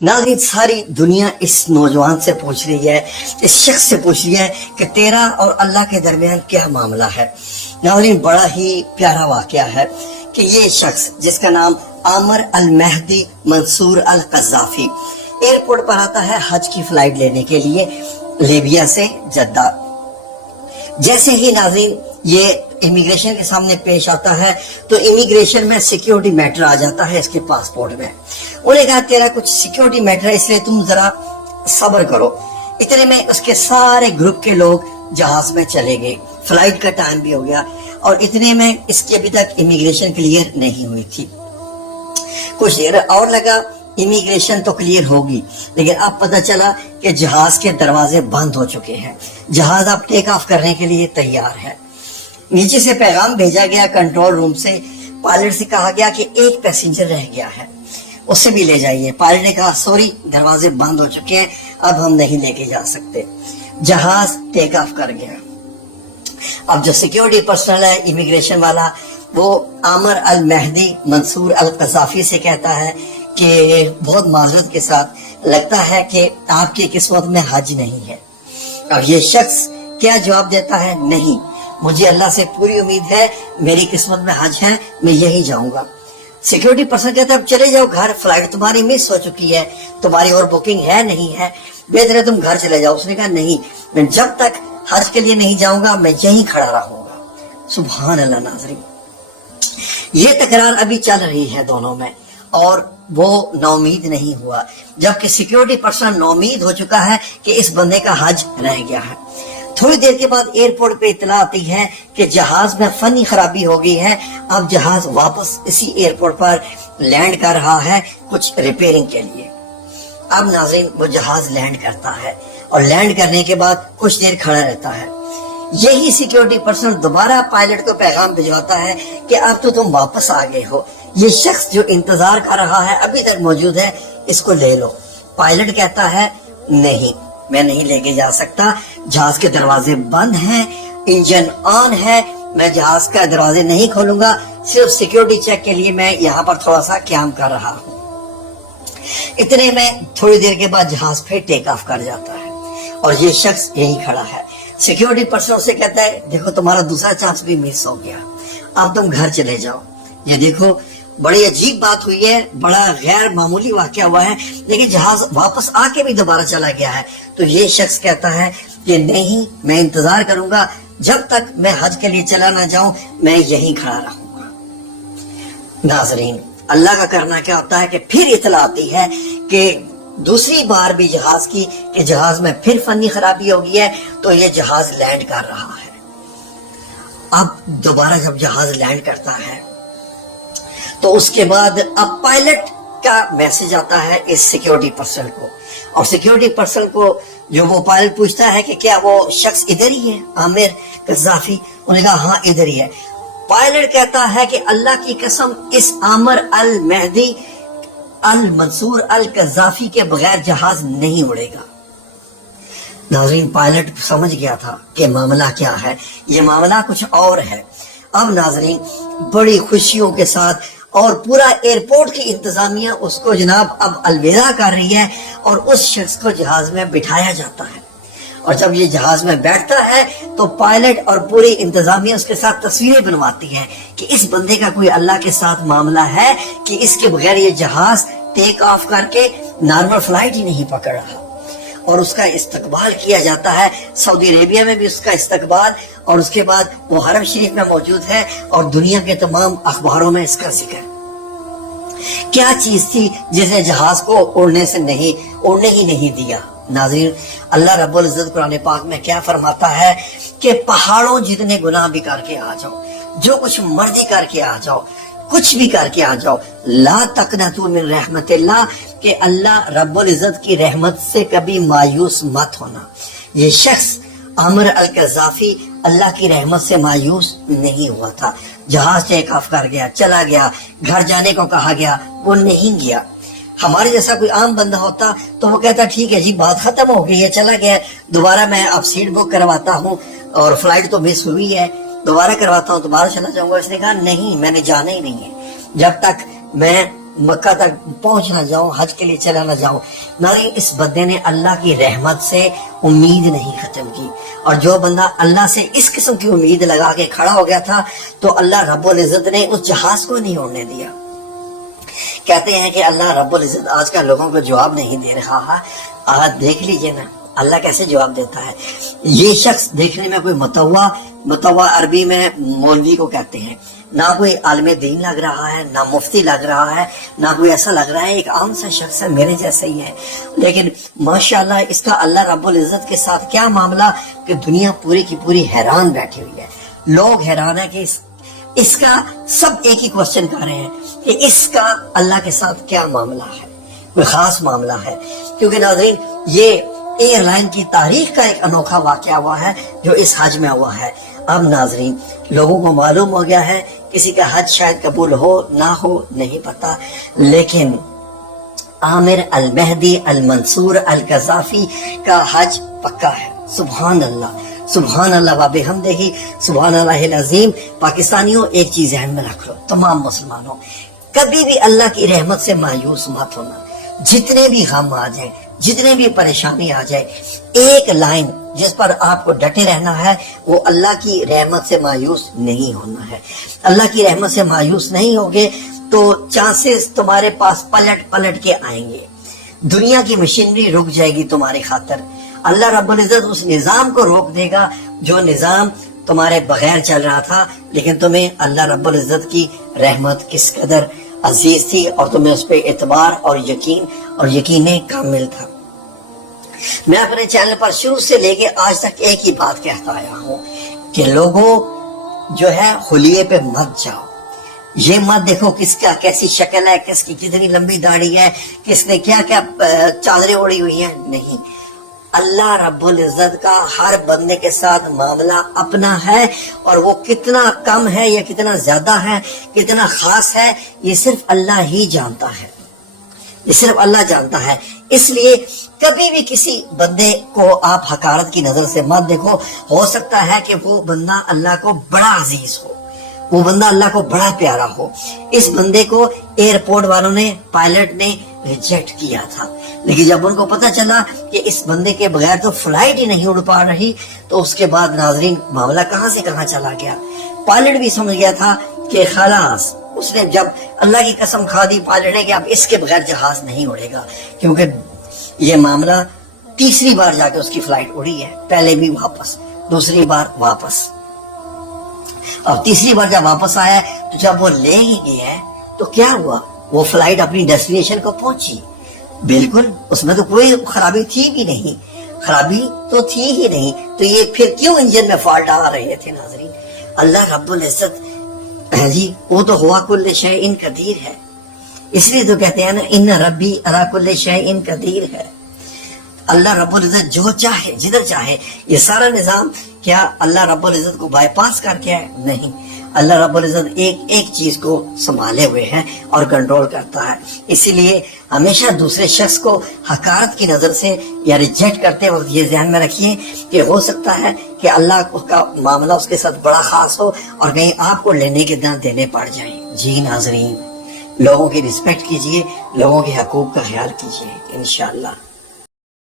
नाज़रीन, सारी दुनिया इस नौजवान से पूछ रही है, इस शख्स से पूछ रही है कि तेरा और अल्लाह के दरमियान क्या मामला है। नाज़रीन, बड़ा ही प्यारा वाक़या है कि ये शख्स जिसका नाम आमर अल महदी मंसूर अल कज़ाफ़ी एयरपोर्ट पर आता है हज की फ्लाइट लेने के लिए लीबिया से जद्दा। जैसे ही नाज़रीन ये इमिग्रेशन के सामने पेश आता है तो इमिग्रेशन में सिक्योरिटी मैटर आ जाता है इसके पासपोर्ट में। उन्हें कहा तेरा कुछ सिक्योरिटी मैटर है, इसलिए तुम जरा सब्र करो। इतने में उसके सारे ग्रुप के लोग जहाज में चले गए, फ्लाइट का टाइम भी हो गया और इतने में इसकी अभी तक इमिग्रेशन क्लियर नहीं हुई थी। कुछ देर और लगा, इमिग्रेशन तो क्लियर होगी, लेकिन अब पता चला कि जहाज के दरवाजे बंद हो चुके हैं। जहाज अब टेक ऑफ करने के लिए तैयार है। नीचे से पैगाम भेजा गया कंट्रोल रूम से, पायलट से कहा गया कि एक पैसेंजर रह गया है, उसे भी ले जाइए। पायलट ने कहा सॉरी, दरवाजे बंद हो चुके हैं, अब हम नहीं लेके जा सकते। जहाज टेक ऑफ कर गया। अब जो सिक्योरिटी पर्सनल है, इमिग्रेशन वाला, वो आमर अल महदी मंसूर अल कज़ाफ़ी से कहता है कि बहुत माजरत के साथ लगता है कि आपकी किस्मत में हज नहीं है। अब ये शख्स क्या जवाब देता है, नहीं, मुझे अल्लाह से पूरी उम्मीद है, मेरी किस्मत में हज है, मैं यही जाऊंगा। सिक्योरिटी पर्सन कहता है अब चले जाओ घर, फ्लाइट तुम्हारी मिस हो चुकी है, तुम्हारी और बुकिंग है नहीं है, बेहतर है तुम घर चले जाओ। उसने कहा नहीं, मैं जब तक हज के लिए नहीं जाऊंगा मैं यहीं खड़ा रहूंगा। सुभान अल्लाह। नाज़रीन, ये तकरार अभी चल रही है दोनों में और वो नौमीद नहीं हुआ, जबकि सिक्योरिटी पर्सन नौमीद हो चुका है कि इस बंदे का हज रह गया है। थोड़ी देर के बाद एयरपोर्ट पे इतला आती है कि जहाज में फनी खराबी हो गई है। अब जहाज वापस इसी एयरपोर्ट पर लैंड कर रहा है कुछ रिपेयरिंग के लिए। अब नाज़रीन, वो जहाज लैंड करता है और लैंड करने के बाद कुछ देर खड़ा रहता है। यही सिक्योरिटी पर्सन दोबारा पायलट को पैगाम भिजवाता है कि अब तो तुम वापस आ गए हो, ये शख्स जो इंतजार कर रहा है अभी तक मौजूद है, इसको ले लो। पायलट कहता है नहीं, मैं नहीं लेके जा सकता, जहाज के दरवाजे बंद हैं, इंजन ऑन है, मैं जहाज का दरवाजे नहीं खोलूंगा, सिर्फ सिक्योरिटी चेक के लिए मैं यहाँ पर थोड़ा सा क्याम कर रहा हूँ। इतने में थोड़ी देर के बाद जहाज फिर टेक ऑफ कर जाता है और ये शख्स यहीं खड़ा है। सिक्योरिटी पर्सन से कहता है देखो तुम्हारा दूसरा चांस भी मिस हो गया, अब तुम घर चले जाओ। ये देखो बड़ी अजीब बात हुई है, बड़ा गैर मामूली वाकया हुआ है, लेकिन जहाज वापस आके भी दोबारा चला गया है। तो ये शख्स कहता है कि नहीं, मैं इंतजार करूंगा, जब तक मैं हज के लिए चला ना जाऊं मैं यहीं खड़ा रहूंगा। नाज़रीन, अल्लाह का करना क्या होता है कि फिर इतला आती है कि दूसरी बार भी जहाज की कि जहाज में फिर फनी खराबी हो गई है, तो ये जहाज लैंड कर रहा है। अब दोबारा जब जहाज लैंड करता है तो उसके बाद अब पायलट का मैसेज आता है इस सिक्योरिटी पर्सन को, और सिक्योरिटी पर्सन को जो वो पायलट पूछता है कि क्या वो शख्स इधर ही है, आमिर कज़ाफ़ी? उन्होंने कहा हाँ इधर ही है। पायलट कहता है कि अल्लाह की कसम, इस आमर अल महदी अल मंसूर अल कज़ाफ़ी के बगैर जहाज नहीं उड़ेगा। नाज़रीन, पायलट समझ गया था कि मामला क्या है, ये मामला कुछ और है। अब नाज़रीन, बड़ी खुशियों के साथ और पूरा एयरपोर्ट की इंतजामिया उसको जनाब अब अलविदा कर रही है और उस शख्स को जहाज में बिठाया जाता है। और जब ये जहाज में बैठता है तो पायलट और पूरी इंतजामिया उसके साथ तस्वीरें बनवाती है कि इस बंदे का कोई अल्लाह के साथ मामला है कि इसके बगैर ये जहाज टेक ऑफ करके नॉर्मल फ्लाइट ही नहीं पकड़ रहा। और उसका इस्तकबाल किया जाता है, सऊदी अरेबिया में भी उसका इस्तकबाल, और उसके बाद वो हरम शरीफ में मौजूद है और दुनिया के तमाम अखबारों में इसका जिक्र। क्या चीज थी जिसे जहाज को उड़ने ही नहीं दिया? नाज़रीन, अल्लाह रब्बुल इज्जत कुरान पाक में क्या फरमाता है कि पहाड़ों जितने गुनाह भी करके आ जाओ, जो कुछ मर्जी करके आ जाओ, कुछ भी करके आ जाओ, ला तक़नतू मिन रहमतिल्लाह, कि अल्लाह रब्बुल इज्जत की रहमत से कभी मायूस मत होना। ये शख्स आमर अल कज़ाफ़ी अल्लाह की रहमत से मायूस नहीं हुआ था। जहाज टेक ऑफ कर गया, चला गया, घर जाने को कहा गया, वो नहीं गया। हमारे जैसा कोई आम बंदा होता तो वो कहता ठीक है जी, बात खत्म हो गई है, चला गया, दोबारा मैं अब सीट बुक करवाता हूँ और फ्लाइट तो मिस हुई है, दोबारा करवाता हूँ, दोबारा चला जाऊंगा। इसने कहा नहीं, मैंने जाना ही नहीं है, जब तक मैं مکہ تک پہنچ نہ جاؤں، حج کے لیے چلا نہ جاؤں، ناظرین اس بندے نے اللہ کی رحمت سے امید نہیں ختم کی، اور جو بندہ اللہ سے اس قسم کی امید لگا کے کھڑا ہو گیا تھا تو اللہ رب العزت نے اس جہاز کو نہیں اڑنے دیا۔ کہتے ہیں کہ اللہ رب العزت آج کل لوگوں کو جواب نہیں دے رہا ہے، آج دیکھ لیجئے نا اللہ کیسے جواب دیتا ہے۔ یہ شخص دیکھنے میں کوئی متوا عربی میں مولوی کو کہتے ہیں، نہ کوئی عالم دین لگ رہا ہے، نہ مفتی لگ رہا ہے، نہ کوئی ایسا لگ رہا ہے، ایک عام سا شخص ہے، میرے جیسا ہی ہے، لیکن ماشاءاللہ اس کا اللہ رب العزت کے ساتھ کیا معاملہ کہ دنیا پوری کی پوری حیران بیٹھی ہوئی ہے۔ لوگ حیران ہے کہ اس کا سب ایک ہی کوشچن کر رہے ہیں کہ اس کا اللہ کے ساتھ کیا معاملہ ہے، کوئی خاص معاملہ ہے، کیونکہ ناظرین یہ ایئر لائن کی تاریخ کا ایک انوکھا واقعہ ہوا ہے جو اس حج میں ہوا ہے۔ اب ناظرین لوگوں کو معلوم ہو گیا ہے، کسی کا حج شاید قبول ہو نہ ہو نہیں پتا، لیکن عامر المہدی المنصور القذافی کا حج پکا ہے۔ سبحان اللہ، سبحان اللہ و بحمدہ، سبحان اللہ العظیم۔ پاکستانیوں ایک چیز ذہن میں رکھ لو، تمام مسلمانوں، کبھی بھی اللہ کی رحمت سے مایوس مت ہونا۔ جتنے بھی غم آ جائیں، جتنے بھی پریشانی آ جائے، ایک لائن جس پر آپ کو ڈٹے رہنا ہے وہ اللہ کی رحمت سے مایوس نہیں ہونا ہے۔ اللہ کی رحمت سے مایوس نہیں ہوگے تو چانسز تمہارے پاس پلٹ کے آئیں گے، دنیا کی مشینری رک جائے گی تمہاری خاطر۔ اللہ رب العزت اس نظام کو روک دے گا جو نظام تمہارے بغیر چل رہا تھا، لیکن تمہیں اللہ رب العزت کی رحمت کس قدر عزیز تھی اور تمہیں اس پہ اعتبار اور یقین کامل تھا۔ میں اپنے چینل پر شروع سے لے کے آج تک ایک ہی بات کہتا آیا ہوں کہ لوگوں جو ہے خلیے پہ مت جاؤ، یہ مت دیکھو کس کا کیسی شکل ہے، کس کی کتنی لمبی داڑھی ہے، کس نے کیا کیا چادریں اوڑی ہوئی ہیں، نہیں، اللہ رب العزت کا ہر بندے کے ساتھ معاملہ اپنا ہے، اور وہ کتنا کم ہے یا کتنا زیادہ ہے، کتنا خاص ہے، یہ صرف اللہ ہی جانتا ہے، یہ صرف اللہ جانتا ہے۔ اس لیے کبھی بھی کسی بندے کو آپ حقارت کی نظر سے مت دیکھو، ہو سکتا ہے کہ وہ بندہ اللہ کو بڑا عزیز ہو، وہ بندہ اللہ کو بڑا پیارا ہو۔ اس بندے کو ایئرپورٹ والوں نے، پائلٹ نے ریجیکٹ کیا تھا، لیکن جب ان کو پتہ چلا کہ اس بندے کے بغیر تو فلائٹ ہی نہیں اڑ پا رہی تو اس کے بعد ناظرین معاملہ کہاں سے کہاں چلا گیا۔ پائلٹ بھی سمجھ گیا تھا کہ خلاص، اس نے جب اللہ کی قسم کھا دی پائلٹ نے کہ اب اس کے بغیر جہاز نہیں اڑے گا، کیونکہ یہ معاملہ تیسری بار جا کے اس کی فلائٹ اڑی ہے، پہلے بھی واپس، دوسری بار واپس، اور تیسری بار جب واپس آیا تو جب وہ لے ہی گیا تو کیا ہوا، وہ فلائٹ اپنی ڈیسٹینیشن کو پہنچی، بالکل اس میں تو کوئی خرابی تھی بھی نہیں، خرابی تو تھی ہی نہیں، تو یہ پھر کیوں انجن میں فالٹ آ رہے تھے ناظرین؟ اللہ رب العزت جی وہ تو ہوا کل شیء قدیر ہے، اس لیے تو کہتے ہیں نا ان ربی علی کل شیء قدیر ہے۔ اللہ رب العزت جو چاہے جدھر چاہے، یہ سارا نظام کیا اللہ رب العزت کو بائی پاس کر کے ہے؟ نہیں، اللہ رب العزت ایک چیز کو سنبھالے ہوئے ہیں اور کنٹرول کرتا ہے۔ اسی لیے ہمیشہ دوسرے شخص کو حقارت کی نظر سے یا ریجیکٹ کرتے وقت یہ ذہن میں رکھیے کہ ہو سکتا ہے کہ اللہ کا معاملہ اس کے ساتھ بڑا خاص ہو اور کہیں آپ کو لینے کے داں دینے پڑ جائیں۔ جی ناظرین، لوگوں کی رسپیکٹ کیجئے، لوگوں کے حقوق کا خیال کیجئے انشاءاللہ۔